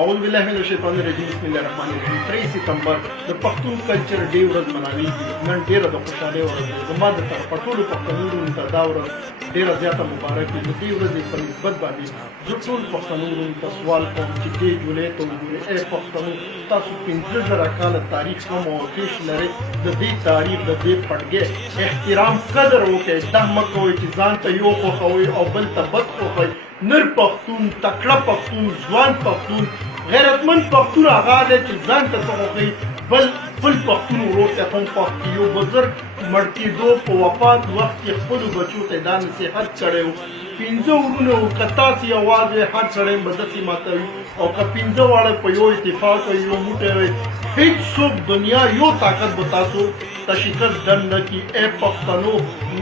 اعوذ بالله من الشیطان الرجیم بسم الله الرحمن الرحیم 3 سپتمبر د پښتون کلچر ډے ورځ مناویږي نن ډیره د خوشحالۍ ورځ ده زما د طرفه ټولو پښتنو ته دا ورځ ډیره زیاته مبارک وي د دې ورځې په نسبت باندې زه ټول پښتنو ته سوال کوم چې دې جولای ته وګورئ ای پښتنو تاسو 15,000 کاله تاریخ هم او پیش لرئ د دې تاریخ د دې پټګۍ احترام قدر وکړئ دا مه کوئ چې ځان ته یو خوښوئ او بل ته بد خوښئ نر پښتون تکړه پښتون ځوان پښتون غیرتمند پښتون هغه دی چې ځان ته څه خوښوي بل پښتون ورور ته هم خوښ یو بزرګ مړ کېدو په وفات وخت کې خپلو بچو ته دا نصیحت کړی و 15 ورونه و که تاسې یوازې هر سړی به داسې ماتوي او که 15 واړه په یو اتفاق وي یو موټی وي هېڅوک دنیا یو طاقت به تاسو ته شکست در نه کړي ای پښتنو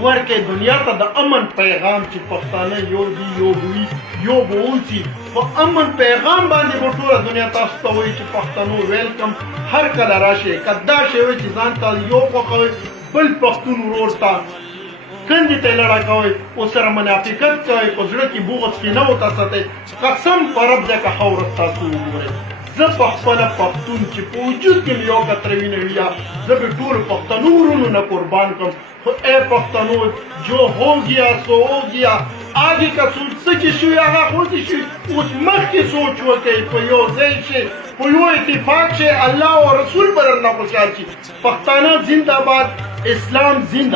ورکئ دنیا ته د امن پیغام چې پښتانه یو دي یو به وي یو به اوسي په امن پیغام باندې به ټوله دنیا تاسو ته وایي چې پښتنو ویلکم هر کله راشئ که دا شی وي چې ځان ته یو خوښوئ بل پښتون ورور ته کندې ته یې لړه کوئ ورسره منافقت کوئ په زړه کې بغض کینه ورته ساتئ قسم په رب دی که ښه ورځ تاسو وګورئ زه په خپله پښتون چې په وجود کې مې یو قطره وینه وي زه به ټولو پښتنو ورونو نه قربان کړم خو ای پښتنو جو هو گیا سو ہو گیا آگے کا سوچ څه چې شوي هغه خو شي اوس مخکې سوچ وکئ په یو ځای شئ په یو اتفاق شئ الله او رسول به درنه خوشحال شي پښتانه زنده باد اسلام زنده